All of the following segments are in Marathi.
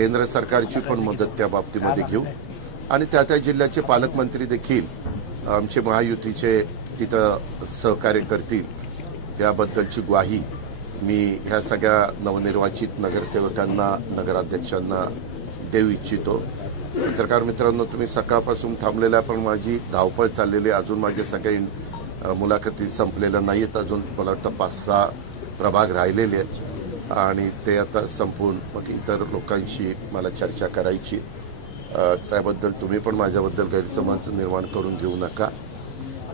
केंद्र सरकारची पण मदत त्या बाबतीमध्ये घेऊ. आणि त्या त्या जिल्ह्याचे पालकमंत्री देखील आमचे महायुतीचे तिथं सहकार्य करतील. याबद्दलची ग्वाही मी ह्या सगळ्या नवनिर्वाचित नगरसेवकांना नगराध्यक्षांना देऊ इच्छितो. पत्रकार मित्रांनो तुम्ही सकाळपासून थांबलेल्या पण माझी धावपळ चाललेली अजून माझे सगळे मुलाखती संपलेल्या नाही आहेत अजून मला वाटतं पाच सहा प्रभाग राहिलेले आहेत. आणि ते आता संपवून मग इतर लोकांशी मला चर्चा करायची त्याबद्दल तुम्ही पण माझ्याबद्दल गैरसमज निर्माण करून घेऊ नका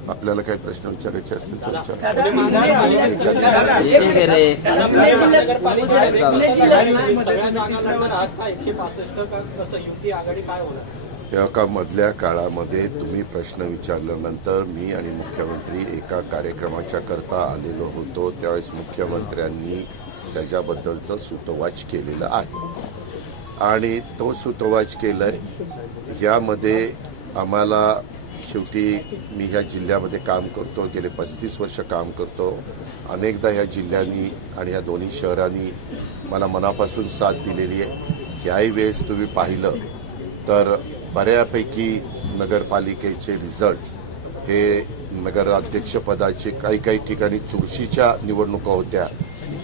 आपल्याला काही प्रश्न विचारायचे असतील तर विचारा का मधल्या काळामध्ये तुम्ही प्रश्न विचारल्यानंतर मी आणि मुख्यमंत्री एका कार्यक्रमाच्या करता आलेलो होतो त्यावेळेस मुख्यमंत्र्यांनी त्याच्याबद्दलचा सुतोवाच केलेला आहे. आणि तो सुतोवाच आहे यामध्ये आम्हाला शेवटी मी ह्या जिल्ह्यामध्ये काम करतो गेले पस्तीस वर्ष काम करतो. अनेकदा ह्या जिल्ह्यांनी आणि ह्या दोन्ही शहरांनी मला मनापासून साथ दिलेली आहे. ह्याही वेळेस तुम्ही पाहिलं तर बऱ्यापैकी नगरपालिकेचे रिझल्ट हे नगराध्यक्षपदाचे काही काही ठिकाणी चुरशीच्या निवडणुका होत्या.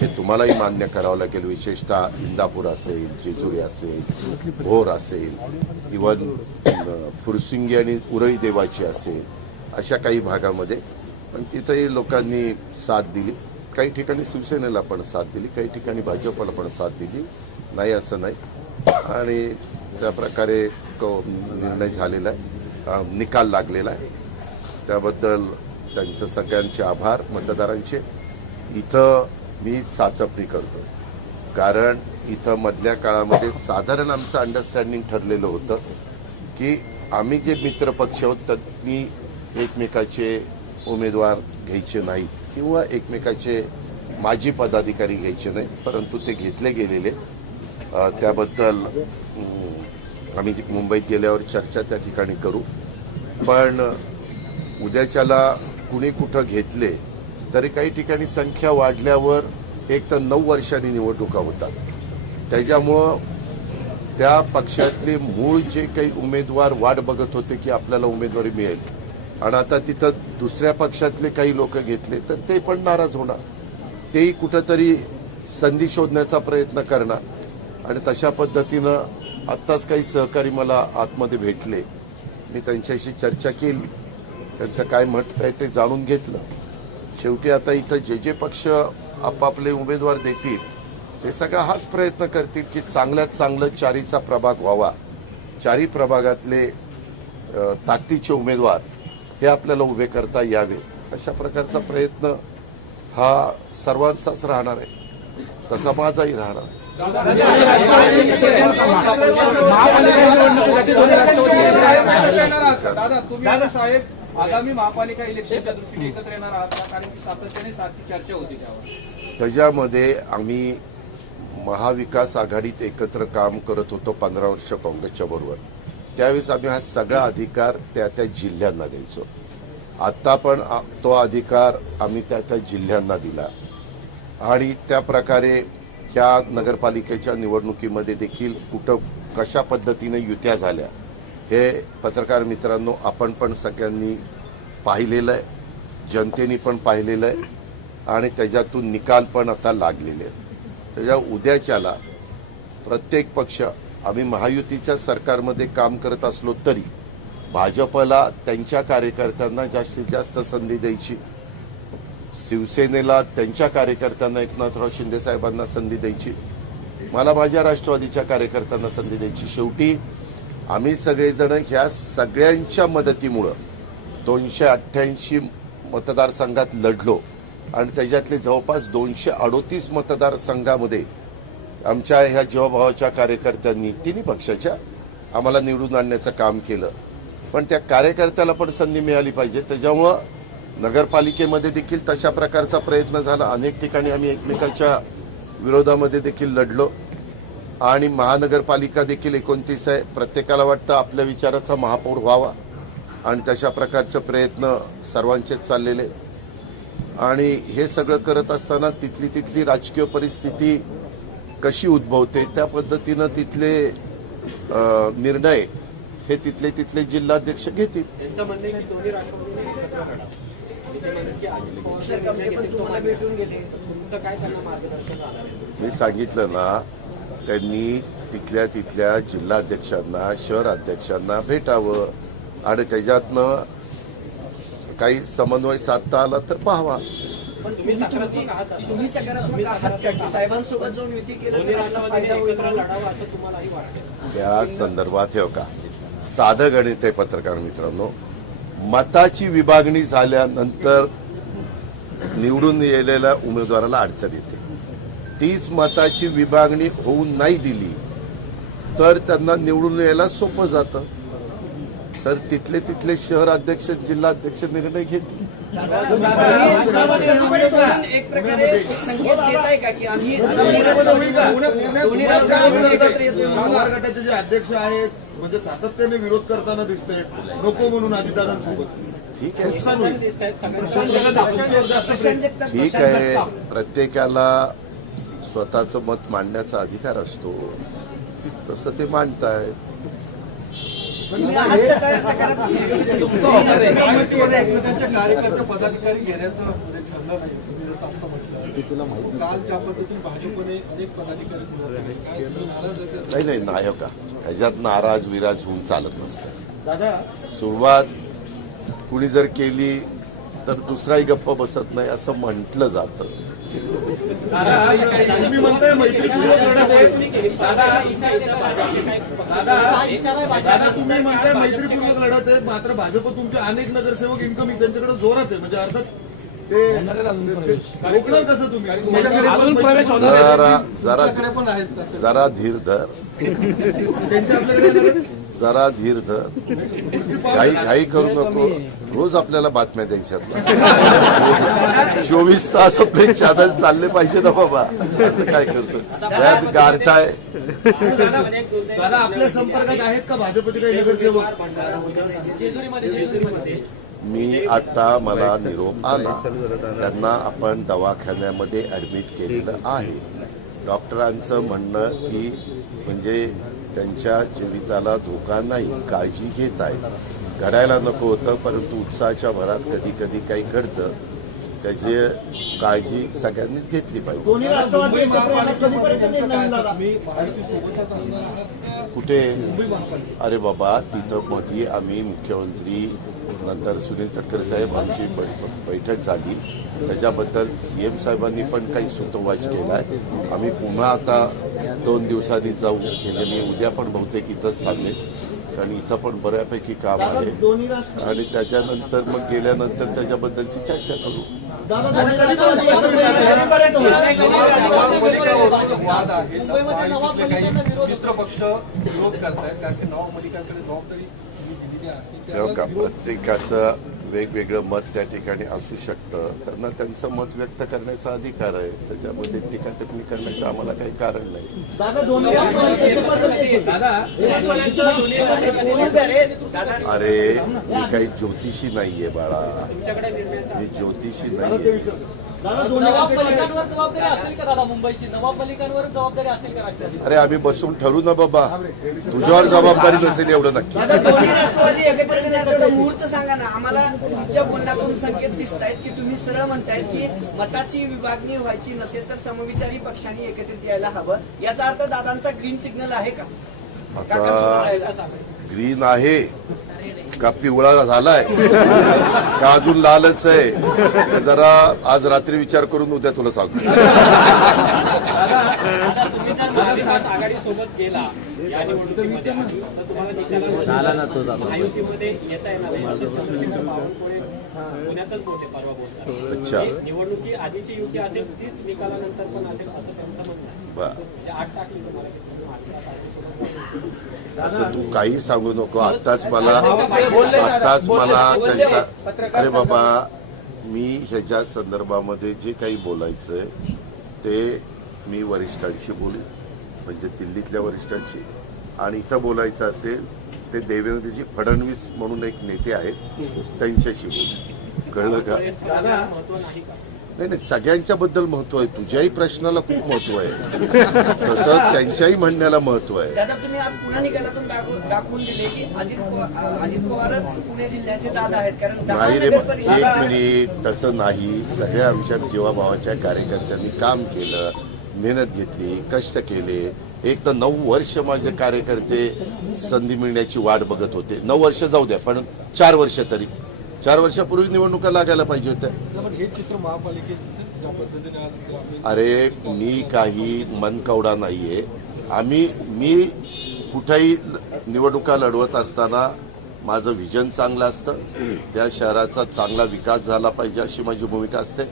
हे तुम्हालाही मान्य करावं लागेल. विशेषतः इंदापूर असेल जेजुरी असेल भोर असेल इवन फुरसिंगी आणि उरळी देवाची असेल अशा काही भागामध्ये. पण तिथंही लोकांनी साथ दिली. काही ठिकाणी शिवसेनेला पण साथ दिली काही ठिकाणी भाजपला पण साथ दिली. नाही असं नाही. आणि त्या प्रकारे निर्णय झालेला आहे. निकाल लागलेला आहे. त्याबद्दल त्यांचं सगळ्यांचे आभार मतदारांचे. इथं मी चाचपणी करतो. कारण इथं मधल्या काळामध्ये साधारण आमचं अंडरस्टँडिंग ठरलेलं होतं की आम्ही जे मित्रपक्ष आहोत त्यांनी एकमेकाचे उमेदवार घ्यायचे नाहीत किंवा एकमेकाचे माजी पदाधिकारी घ्यायचे नाही परंतु ते घेतले गेलेले. त्याबद्दल आम्ही मुंबईत गेल्यावर चर्चा त्या ठिकाणी करू. पण उद्याच्याला कुणी कुठं घेतले तरी काही ठिकाणी संख्या वाढल्यावर एक तर नऊ वर्षांनी निवडणुका होतात. त्याच्यामुळं त्या पक्षातले मूळ जे काही उमेदवार वाट बघत होते की आपल्याला उमेदवारी मिळेल. आणि आता तिथं दुसऱ्या पक्षातले काही लोक घेतले तर ते पण नाराज होणार. तेही कुठंतरी संधी शोधण्याचा प्रयत्न करणार. आणि तशा पद्धतीनं आत्ताच काही सहकारी मला आतमध्ये भेटले. मी त्यांच्याशी चर्चा केली. त्यांचं काय म्हणत आहे ते जाणून घेतलं. शेवटी आता इथं जे जे पक्ष आपापले उमेदवार देतील ते सगळा हाच प्रयत्न करतील की चांगल्यात चांगलं चारीचा प्रभाग व्हावा. चारी प्रभागातले ताकदीचे उमेदवार हे आपल्याला उभे करता यावे. अशा प्रकारचा प्रयत्न हा सर्वांचाच राहणार आहे. तसा माझाही राहणार आहे. दादा तुम्ही साहेब आगामी महापालिका इलेक्शनच्या दृष्टीने एकत्र येणार आहात कारण की सातत्याने सारखी चर्चा होती त्यावर. त्याच्यामध्ये आम्ही महाविकास आघाडीत एकत्र काम करत होतो पंधरा वर्ष काँग्रेसच्या बरोबर. त्यावेळेस आम्ही हा सगळा अधिकार त्या त्या जिल्ह्यांना द्यायचो. आत्ता पण तो अधिकार आम्ही त्या त्या जिल्ह्यांना दिला. आणि त्या प्रकारे ह्या नगरपालिकेच्या निवडणुकीमध्ये देखील कुठं कशा पद्धतीने युत्या झाल्या हे पत्रकार मित्रांनो आपण पण सगळ्यांनी पाहिलेलं आहे. जनतेने पण पाहिलेलं आहे. आणि त्याच्यातून निकाल पण आता लागलेले आहेत. त्याच्या उद्याच्याला प्रत्येक पक्ष आम्ही महायुतीच्या सरकारमध्ये काम करत असलो तरी भाजपला त्यांच्या कार्यकर्त्यांना जास्तीत जास्त संधी द्यायची शिवसेनेला त्यांच्या कार्यकर्त्यांना एकनाथराव शिंदे साहेबांना संधी द्यायची मला माझ्या राष्ट्रवादीच्या कार्यकर्त्यांना संधी द्यायची. शेवटी आम्ही सगळेजण ह्या सगळ्यांच्या मदतीमुळं दोनशे अठ्ठ्याऐंशी मतदारसंघात लढलो. आणि त्याच्यातले जवळपास दोनशे अडोतीस मतदारसंघामध्ये आमच्या ह्या जीवभावाच्या कार्यकर्त्यांनी तिन्ही पक्षाच्या आम्हाला निवडून आणण्याचं काम केलं. पण त्या कार्यकर्त्याला पण संधी मिळाली पाहिजे. त्याच्यामुळं नगरपालिकेमध्ये देखील तशा प्रकारचा प्रयत्न झाला. अनेक ठिकाणी आम्ही एकमेकाच्या विरोधामध्ये देखील लढलो. आणि महानगरपालिका देखील एकोणतीस आहे. प्रत्येकाला वाटतं आपल्या विचाराचा महापौर व्हावा. आणि तशा प्रकारचे प्रयत्न सर्वांचेच चाललेले. आणि हे सगळं करत असताना तिथली तिथली राजकीय परिस्थिती कशी उद्भवते त्या पद्धतीनं तिथले निर्णय हे तिथले तिथले जिल्हाध्यक्ष घेतील. मी सांगितलं ना त्यांनी तिथल्या तिथल्या जिल्हाध्यक्षांना शहर अध्यक्षांना भेटावं आणि त्याच्यातनं काही समन्वय साधता आला तर पाहावा. त्या संदर्भात हे का साधं गणित आहे पत्रकार मित्रांनो मताची विभागणी झाल्यानंतर निवडून येलेल्या उमेदवाराला अडचण येते. तीच मताची विभागणी होऊन नाही दिली तर त्यांना निवडून यायला सोपं जातं. तर तिथले तिथले शहर अध्यक्ष जिल्हाध्यक्ष निर्णय घेतील. तुम्ही एक प्रकारे संकेत देताय का की आम्ही दोन्ही राष्ट्रवादी- दोन्ही राष्ट्रवादी एकत्र येतोय म्हणून पवार गटाचे जे अध्यक्ष आहेत म्हणजे सातत्याने विरोध करताना दिसतंय. नको म्हणून ठीक आहे. ठीक आहे. प्रत्येकाला स्वतःचं मत मांडण्याचा अधिकार असतो. तसं ते मांडतायत तुम्ही आहात कार्यकर्ते पदाधिकारी घेण्याचं म्हणजे ठरलं नाही. नाही नाही हो का? ह्याच्यात नाराज विराज होऊन चालत नसतं दादा सुरुवात कुणी जर केली तर दुसराही गप्प बसत नाही असं म्हटलं जातं. तुम्ही म्हणताय मैत्रीपूर्वक लढत आहे दादा दादा दादा तुम्ही म्हणताय मैत्रीपूर्वक लढत आहे मात्र भाजप तुमचे अनेक नगरसेवक इन्कमिंग त्यांच्याकडे जोरात आहे. म्हणजे अर्थात ते ते- रोखणार कसं तुम्ही? जरा जरा धीर धर. आपल्याकडे? जरा धीर धर. घाई घाई करू नको. रोज आपल्याला बातम्या द्यायच्यात चोवीस तास आपले चॅनल चालले पाहिजे ना बाबा. काय करतो? त्यात गारठाय दादा दादा आपल्या संपर्कात आहेत का भाजपचे काही नगरसेवक? मी आता मला निरोप आला. त्यांना आपण दवाखान्यामध्ये ऍडमिट केलेलं आहे. डॉक्टरांचं म्हणणं की म्हणजे त्यांच्या जीविताला धोका नाही काळजी घेत आहे. घडायला नको होतं परंतु उत्साहाच्या भरात कधी कधी काही घडतं त्याची काळजी सगळ्यांनीच घेतली पाहिजे. कुठे? अरे बाबा तिथं मध्ये आम्ही मुख्यमंत्री नंतर सुनील तटकरे साहेब आमची बैठक झाली. त्याच्याबद्दल सीएम साहेबांनी पण काही सुतोवाच केला आहे आम्ही पुन्हा आता दोन दिवसांनी जाऊ. म्हणजे मी उद्या पण बहुतेक इथंच थांबेल. कारण इथं पण बऱ्यापैकी काम आहे. आणि त्याच्यानंतर मग गेल्यानंतर त्याच्याबद्दलची चर्चा करू. विरोध करतायत. कारण की नवाब मलिकांकडे जबाबदारी का प्रत्येकाचं वेगवेगळं मत त्या ठिकाणी असू शकतं. त्यांना त्यांचं मत व्यक्त करण्याचा अधिकार आहे. त्याच्यामध्ये टीका टिप्पणी करण्याचं आम्हाला काही कारण नाही. अरे मी काही ज्योतिषी नाहीये बाळा. मी ज्योतिषी नाहीये. दादा दोन्ही नवाब राष्ट्रवादी मलिकांवर जबाबदारी असेल का दादा मुंबईची? नवाब मलिकांवर जबाबदारी असेल का राष्ट्रवादी? अरे आम्ही बसून ठरू ना बाबा. तुझ्यावर जबाबदारी नसेल एवढं नक्की. मुहूर्त सांगा ना. आम्हाला तुमच्या बोलण्यातून संकेत दिसत आहेत की तुम्ही सरळ म्हणतायत की मताची विभागणी व्हायची नसेल तर समविचारी पक्षांनी एकत्रित यायला हवं. याचा अर्थ दादांचा ग्रीन सिग्नल आहे का? आता ग्रीन आहे. का पिवळा झालाय? का अजून लालच आहे? तर जरा आज रात्री विचार करून उद्या तुला सांगतो. अच्छा. निवडणुकी आधीची युती असेल तीच निकालानंतर पण असेल असं त्यांचं म्हणणं आहे असं तू काही सांगू नको. आत्ताच मला आत्ताच मला त्यांचा अरे बाबा मी ह्याच्या संदर्भामध्ये जे काही बोलायचंय ते मी वरिष्ठांशी बोलू म्हणजे दिल्लीतल्या वरिष्ठांशी. आणि इथं बोलायचं असेल ते देवेंद्रजी फडणवीस म्हणून एक नेते आहेत त्यांच्याशी बोलू कळलं का? नाही नाही सगळ्यांच्या बद्दल महत्त्व आहे. तुझ्याही प्रश्नाला खूप महत्त्व आहे. तसं त्यांच्याही म्हणण्याला महत्त्व आहे. दादा तुम्ही आज पुन्हा निकालातून दाखवून दाखवून दिले की अजित पवार अजित पवारच पुणे जिल्ह्याचे दादा आहेत. कारण दहा नाही रे नगर एक परिषदा मिनिट. तसं नाही. सगळ्या आमच्या जीवाभावाच्या कार्यकर्त्यांनी काम केलं मेहनत घेतली कष्ट केले. एक तर नऊ वर्ष माझे कार्यकर्ते संधी मिळण्याची वाट बघत होते. नऊ वर्ष जाऊ द्या पण चार वर्ष तरी. चार वर्षापूर्वी निवडणुका लागायला पाहिजे होत्या. हे चित्र महापालिकेचं ज्या पद्धतीने आज अरे मी काही मनकवडा नाही आहे आम्ही मी कुठेही निवडणुका लढवत असताना माझं व्हिजन चांगलं असतं. त्या शहराचा चांगला विकास झाला पाहिजे अशी माझी भूमिका असते.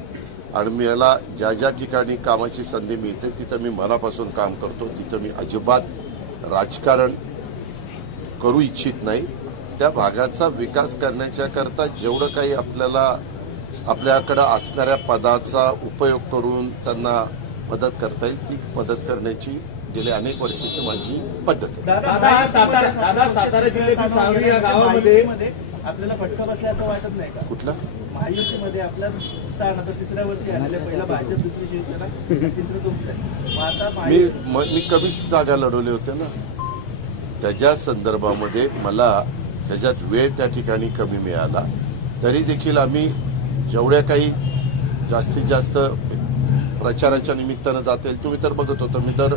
आणि मला ज्या ज्या ठिकाणी कामाची संधी मिळते तिथं मी मनापासून काम करतो. तिथं मी अजिबात राजकारण करू इच्छित नाही. त्या भागाचा विकास करण्याच्या करता जेवढं काही आपल्याला आपल्याकडं असणाऱ्या पदाचा उपयोग करून त्यांना मदत करता येईल. ती मदत करण्याची गेल्या अनेक वर्षाची माझी पद्धत. सातारा दादा सातारा जिल्ह्यातील सावरी या गावामध्ये आपल्याला फटका बसला असं वाटत नाही का? कुठला? महायुतीमध्ये आपलं स्थान आता आलेलं आहे. पहिलं भाजप दुसरी शिवसेना तिसरं तुमचं आता म- मी कमीच जागा लढवले होते ना. त्याच्या संदर्भामध्ये मला त्याच्यात वेळ त्या ठिकाणी कमी मिळाला. तरी देखील आम्ही जेवढ्या काही जास्तीत जास्त प्रचाराच्या निमित्तानं जातील तुम्ही तर बघत होता. मी तर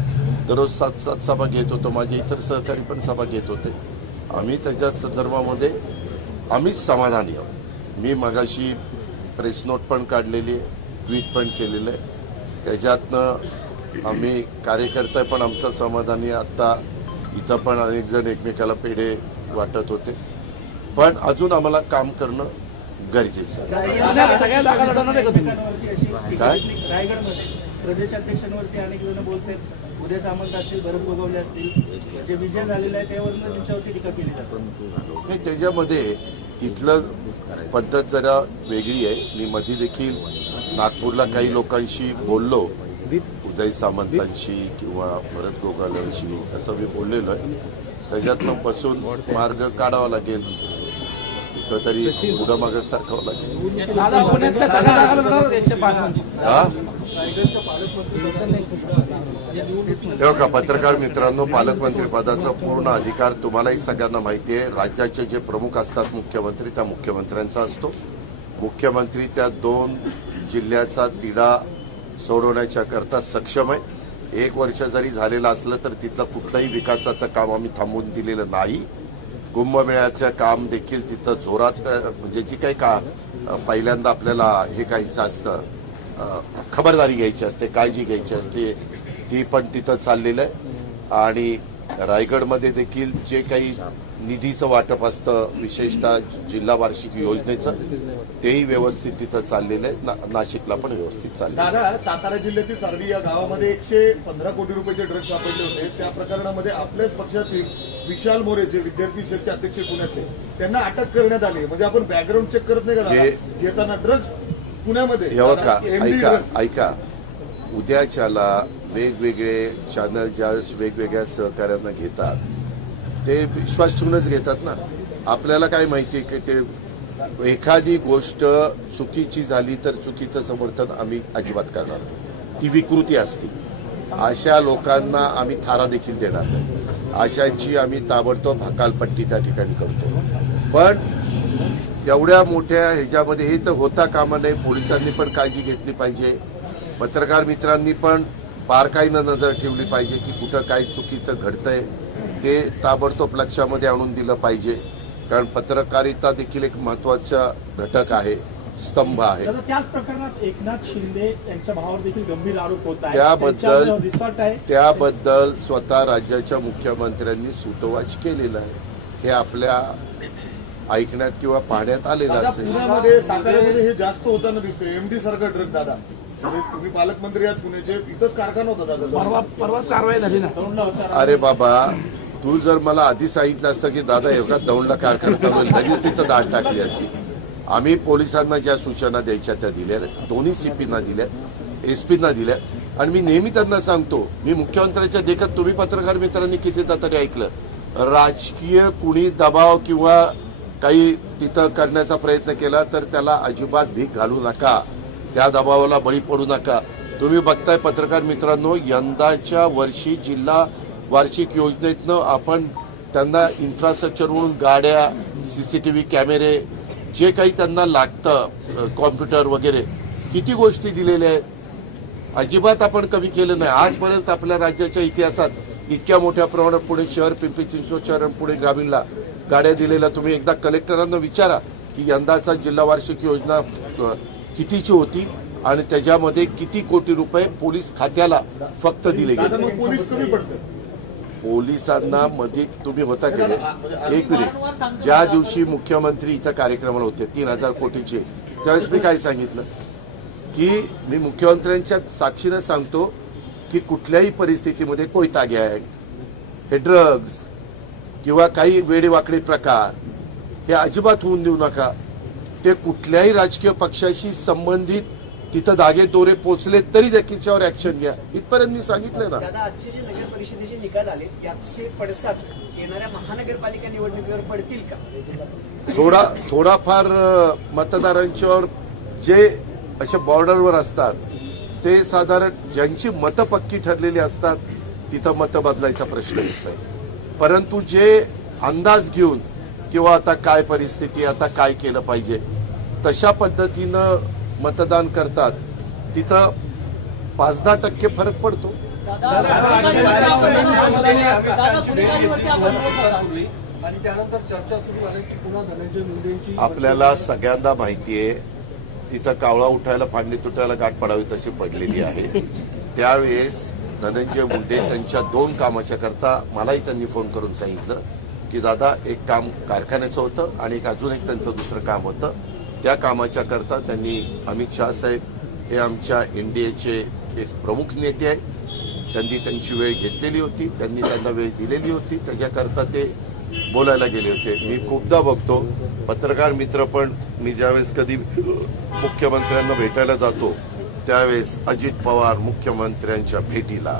दररोज सात सात सभा घेत होतो. माझे इतर सहकारी पण सभा घेत होते. आम्ही त्याच्या संदर्भामध्ये आम्हीच समाधानी आहोत. मी मगाशी प्रेस नोट पण काढलेली आहे ट्विट पण केलेलं आहे. त्याच्यातनं आम्ही कार्यकर्ते पण आमचं समाधानी आत्ता इथं पण अनेक जण एकमेकाला पेढे वाटत होते. पण अजून आम्हाला काम करणं गरजेचं आहे. सगळ्या जागा लढवणार आहे का तुम्ही? काय? रायगडमध्ये. प्रदेशाध्यक्षांवरती अनेक जण बोलतात उदय सामंत असतील भरत गोगावले असतील. जे विजय झालेला आहे त्यावरून त्यांच्यावरती टीका केली जाते. त्याच्यामध्ये तिथलं पद्धत जरा वेगळी आहे. मी मध्ये देखील नागपूरला काही लोकांशी बोललो. उदय सामंतांशी किंवा भरत गोगालांशी असं मी बोललेलो आहे. त्याच्यातनं बसून मार्ग काढावा लागेल. कुठंतरी पुढं मागं सारखावं लागेल बघा पत्रकार मित्रांनो पालकमंत्री पदाचा पूर्ण अधिकार तुम्हालाही सगळ्यांना माहिती आहे. राज्याचे जे प्रमुख असतात मुख्यमंत्री त्या मुख्यमंत्र्यांचा असतो. मुख्यमंत्री त्या दोन जिल्ह्याचा तिढा सोडवण्याच्या करता सक्षम आहे. एक वर्ष जरी झालेलं असलं तर तिथलं कुठलंही विकासाचं काम आम्ही थांबवून दिलेलं नाही. कुंभमेळ्याचं काम देखील तिथं जोरात म्हणजे जी काही का पहिल्यांदा आपल्याला हे काहीचं असतं खबरदारी घ्यायची असते काळजी घ्यायची असते ती पण तिथं चाललेलं आहे. आणि रायगडमध्ये देखील जे काही निधीचं वाटप असतं विशेषतः जिल्हा वार्षिक योजनेचं. तेही व्यवस्थित तिथं चाललेलं आहे. ना नाशिकला पण व्यवस्थित चाललेलं आहे. दादा सातारा जिल्ह्यातील सारवी या गावामध्ये एकशे पंधरा कोटी रुपयाचे ड्रग्ज सापडले होते. त्या प्रकरणामध्ये आपल्याच पक्षातील विशाल मोरे जे विद्यार्थी सेलचे अध्यक्ष पुण्यातले त्यांना अटक करण्यात आली. म्हणजे आपण बॅकग्राऊंड चेक करत नाही का घेताना ड्रग्ज पुण्यामध्ये. का ऐका. ऐका. उद्याच्याला वेगवेगळे चॅनल ज्या वेगवेगळ्या सहकार्यांना घेतात ते विश्वास ठेवूनच घेतात ना. आपल्याला काय माहिती आहे की ते एखादी गोष्ट चुकीची झाली तर चुकीचं समर्थन आम्ही अजिबात करणार नाही. ती विकृती असते. अशा लोकांना आम्ही थारा देखील देणार नाही. अशांची आम्ही ताबडतोब हकालपट्टी त्या ठिकाणी करतो. पण एवढ्या मोठ्या ह्याच्यामध्ये हे तर होता कामा नये. पोलिसांनी पण काळजी घेतली पाहिजे. पत्रकार मित्रांनी पण बारकाईनं नजर ठेवली पाहिजे की कुठं काय चुकीचं घडतंय. ते ताबडतोब लक्षामध्ये आणून दिलं पाहिजे. कारण पत्रकारिता देखील एक महत्त्वाचा घटक आहे स्तंभ आहे. त्याच प्रकरणात एकनाथ शिंदे यांच्या भावावर देखील गंभीर आरोप होत त्याबद्दल त्यांच्यावर रिसॉर्ट आहे त्याबद्दल स्वतः राज्याच्या मुख्यमंत्र्यांनी सुतोवाच केलेला आहे. हे आपल्या ऐकण्यात किंवा पाहण्यात आलेलं असेल. पुण्यामध्ये साताऱ्यामध्ये हे जास्त होताना एमडी सारखं ड्रग दादा. तुम्ही पालकमंत्री आहात पुण्याचे इथंच कारखाना होता दादा. परवा परवाच कारवाई झाली ना. अरे बाबा तू जर मला आधी सांगितलं असतं की दादा एवढा दौंडला कारखाना चालू लगेच तिथं दाट टाकली असती. आम्ही पोलिसांना ज्या सूचना द्यायच्या त्या दिल्या. दोन्ही सीपीना दिल्या एस पीना दिल्या. आणि मी नेहमी त्यांना सांगतो मी मुख्यमंत्र्यांच्या देखत तुम्ही पत्रकार मित्रांनी कितीदा तरी ऐकलं राजकीय कुणी दबाव किंवा काही तिथं करण्याचा प्रयत्न केला तर त्याला अजिबात भीक घालू नका. त्या दबावाला बळी पडू नका. तुम्ही बघताय पत्रकार मित्रांनो यंदाच्या वर्षी जिल्हा वार्षिक योजनेतनं आपण त्यांना इन्फ्रास्ट्रक्चर म्हणून गाड्या सी सी टी व्ही कॅमेरे जे काही त्यांना लागतं कॉम्प्युटर वगैरे किती गोष्टी दिलेल्या आहेत? अजिबात आपण कमी केलं नाही. आजपर्यंत आपल्या राज्याच्या इतिहासात इतक्या मोठ्या प्रमाणात पुणे शहर पिंपरी चिंचवड शहर आणि पुणे ग्रामीणला गाड्या दिलेल्या तुम्ही एकदा कलेक्टरांना विचारा की यंदाचा जिल्हा वार्षिक योजना कितीची होती आणि त्याच्यामध्ये किती कोटी रुपये पोलीस खात्याला फक्त दिले दादा गेले मग पोलीस कमी पडतात पोलिसांना मध्ये तुम्ही होता केले एक मिनिट. ज्या दिवशी मुख्यमंत्री इथं कार्यक्रमाला होते तीन हजार कोटीचे. त्यावेळेस मी काय सांगितलं? की मी मुख्यमंत्र्यांच्या साक्षीनं सांगतो की कुठल्याही परिस्थितीमध्ये कोयता गँग हे ड्रग्ज किंवा काही वेडेवाकडे प्रकार हे अजिबात होऊन देऊ नका. ते कुठल्याही राजकीय पक्षाशी संबंधित तिथं धागे दोरे पोचले तरी त्याच्यावर ऍक्शन घ्या. इथपर्यंत मी सांगितलं ना. दादा आजचे जे नगर परिषदेचे निकाल आले त्याचे पडसाद येणाऱ्या महानगरपालिका निवडणुकीवर पडतील का? थोडा थोडाफार मतदारांच्यावर जे अशा बॉर्डरवर असतात ते साधारण ज्यांची मतं पक्की ठरलेली असतात तिथं मतं बदलायचा प्रश्न येत नाही. परंतु जे अंदाज घेऊन किंवा आता काय परिस्थिती आता काय केलं पाहिजे तशा पद्धतीनं मतदान करतात तिथं पाच दहा टक्के फरक पडतो. आपल्याला सगळ्यांना माहिती आहे तिथं कावळा उठायला फांडी तुटायला गाठ पडावी तशी पडलेली आहे. त्यावेळेस धनंजय मुंडे त्यांच्या दोन कामाच्या करता मलाही त्यांनी फोन करून सांगितलं की दादा एक काम कारखान्याचं होतं आणि एक अजून एक त्यांचं दुसरं काम होतं. त्या कामाच्या करता त्यांनी अमित शहा साहेब हे आमच्या एनडीएचे एक प्रमुख नेते आहेत. त्यांनी त्यांची वेळ घेतलेली होती त्यांनी त्यांना वेळ दिलेली होती. त्याच्याकरता ते बोलायला गेले होते. मी खूपदा बघतो पत्रकार मित्र पण मी ज्यावेळेस कधी मुख्यमंत्र्यांना भेटायला जातो त्यावेळेस अजित पवार मुख्यमंत्र्यांच्या भेटीला.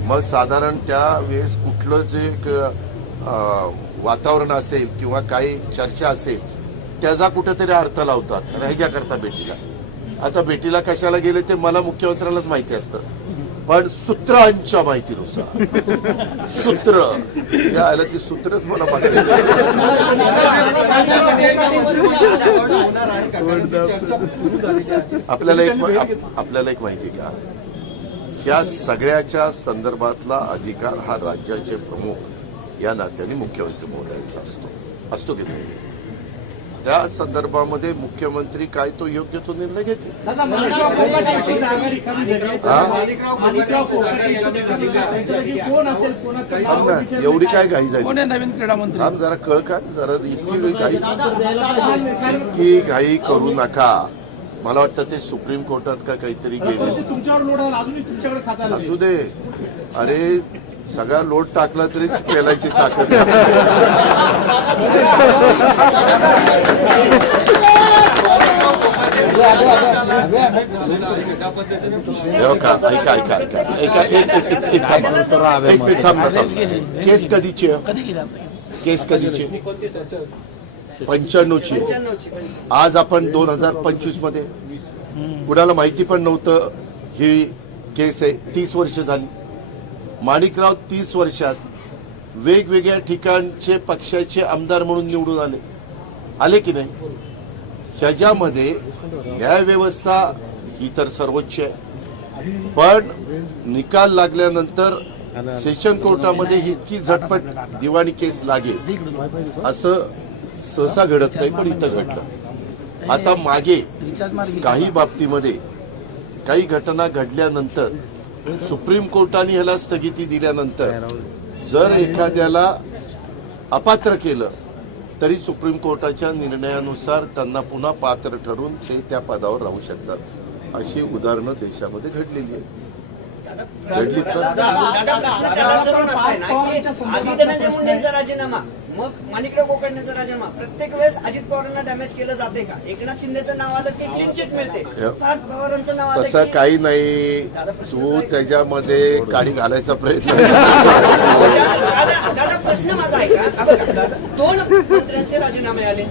मग साधारण त्यावेळेस कुठलं जे एक, वातावरण असेल किंवा काही चर्चा असेल त्याचा कुठेतरी अर्थ लावतात आणि ह्याच्याकरता भेटीला आता भेटीला कशाला गेले ते मला मुख्यमंत्र्यालाच माहिती असतं. पण सूत्रांच्या माहितीनुसार सूत्र या आलं ती सूत्रच मला माहिती आपल्याला एक आपल्याला एक माहिती का ह्या सगळ्याच्या संदर्भातला अधिकार हा राज्याचे प्रमुख या नात्याने मुख्यमंत्री महोदयांचा असतो. असतो की नाही? त्या संदर्भामध्ये मुख्यमंत्री काय तो योग्य तो निर्णय घेतील. हा? एवढी काय घाई कोण झाली थांब जरा कळ काढ जरा इतकी घाई इतकी घाई करू नका. मला वाटतं ते सुप्रीम कोर्टात का काहीतरी गेले. तुमच्यावर लोड आला अजूनही तुमच्याकडे खाता आलं असू दे. अरे सगळा लोट टाकला तरी पेलायची ताकद का ऐका ऐका ऐका. ऐका एक एक एक थांबा. एक मिनिट थांबा थांबा. केस कधीची केस कधीची पंच्याण्णवची आज आपण दोन हजार पंचवीसमध्ये कुणाला माहिती पण नव्हतं ही केस आहे. तीस वर्ष झाली. माणिकराव तीस वर्षात वेगवेगळ्या ठिकाणचे पक्षाचे आमदार म्हणून निवडून आले. आले की नाही? ह्याच्यामध्ये न्यायव्यवस्था ही तर सर्वोच्च आहे. पण निकाल लागल्यानंतर सेशन कोर्टामध्ये इतकी झटपट दिवाणी केस लागेल असं सहसा घडत नाही पण इथं घडलं. आता मागे काही बाबतीमध्ये काही घटना घडल्यानंतर सुप्रीम कोर्टाने ह्याला स्थगिती दिल्यानंतर जर एखाद्याला अपात्र केलं तरी सुप्रीम कोर्टाच्या निर्णयानुसार त्यांना पुन्हा पात्र ठरून ते त्या पदावर राहू शकतात अशी उदाहरणं देशामध्ये घडलेली आहेत मुंडेंचा राजीनामा मग माणिकराव कोकणेंचा राजीनामा. प्रत्येक वेळेस अजित पवारांना डॅमेज केलं जाते का? एकनाथ शिंदेचं नाव आलं की क्लीन चिट मिळते. पार्थ पवारांचं नाव आलं तसं की काही नाही. तू त्याच्यामध्ये काडी घालायचा प्रयत्न दादा दादा प्रश्न माझा आहे का? हा बघा, दोन मंत्र्यांचे राजीनामे आले.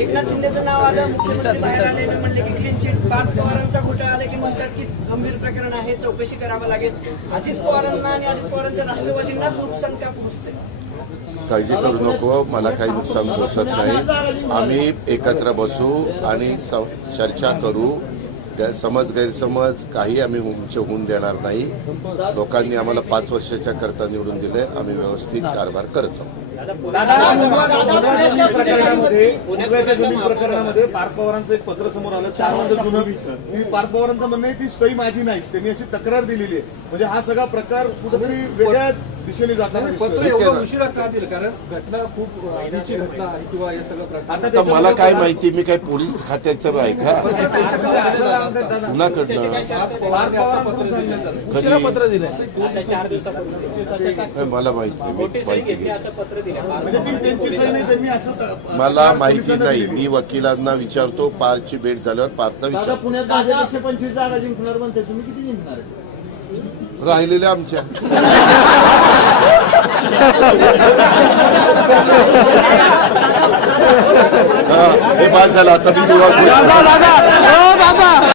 एकनाथ शिंदेचं नाव आलं मुख्यमंत्री बाहेर आले मी म्हणले की क्लीन चिट पाच पवारांचा घोटाळा आला की म्हणतात की गंभीर प्रकरण आहे चौकशी करावं लागेल. अजित पवारांना आणि अजित पवारांच्या राष्ट्रवादींनाच लोकसंख्या पोहोचते काळजी करू नको मला काही नुकसान पोचत नाही. आम्ही एकत्र बसू आणि स- चर्चा करू. समज गैरसमज काही आम्ही उंच होऊन देणार नाही. लोकांनी आम्हाला पाच वर्षाच्या करता निवडून दिले. आम्ही व्यवस्थित कारभार करत राहू. प्रकरणामध्ये प्रकरणामध्ये पार्थ पवारांचं एक पत्र समोर आलं चार वर्ष जुनं मी पार्थ पवारांचं म्हणणं आहे ती सही माझी नाहीच त्यांनी अशी तक्रार दिलेली आहे म्हणजे हा सगळा प्रकार कुठेतरी वेगळ्या दिशेने जाताना पत्र दिसतोय. एवढं उशिरा का दिलं कारण घटना खूप आधीची घटना आहे किंवा हे सगळं प्रकरण आता आता मला काय माहिती मी काय पोलीस खात्याचं आहे का कुणाकडनं आलं कधी आता चार दिवसापूर्वी हे मला माहीत नाही मी नोटीसही माहिती घेतली घे असं पत्र दिलं म्हणजे ती त्यांची सही नाही त्यांनी असं त- मला माहिती नाही. मी वकिलांना विचारतो पारची भेट झाल्यावर पार्थला दादा विचारतो पुण्यात पंचवीस जागा जिंकणार म्हणते तुम्ही किती जिंकणार राहिलेल्या आमच्या. हे बाद झालं आता मी तुला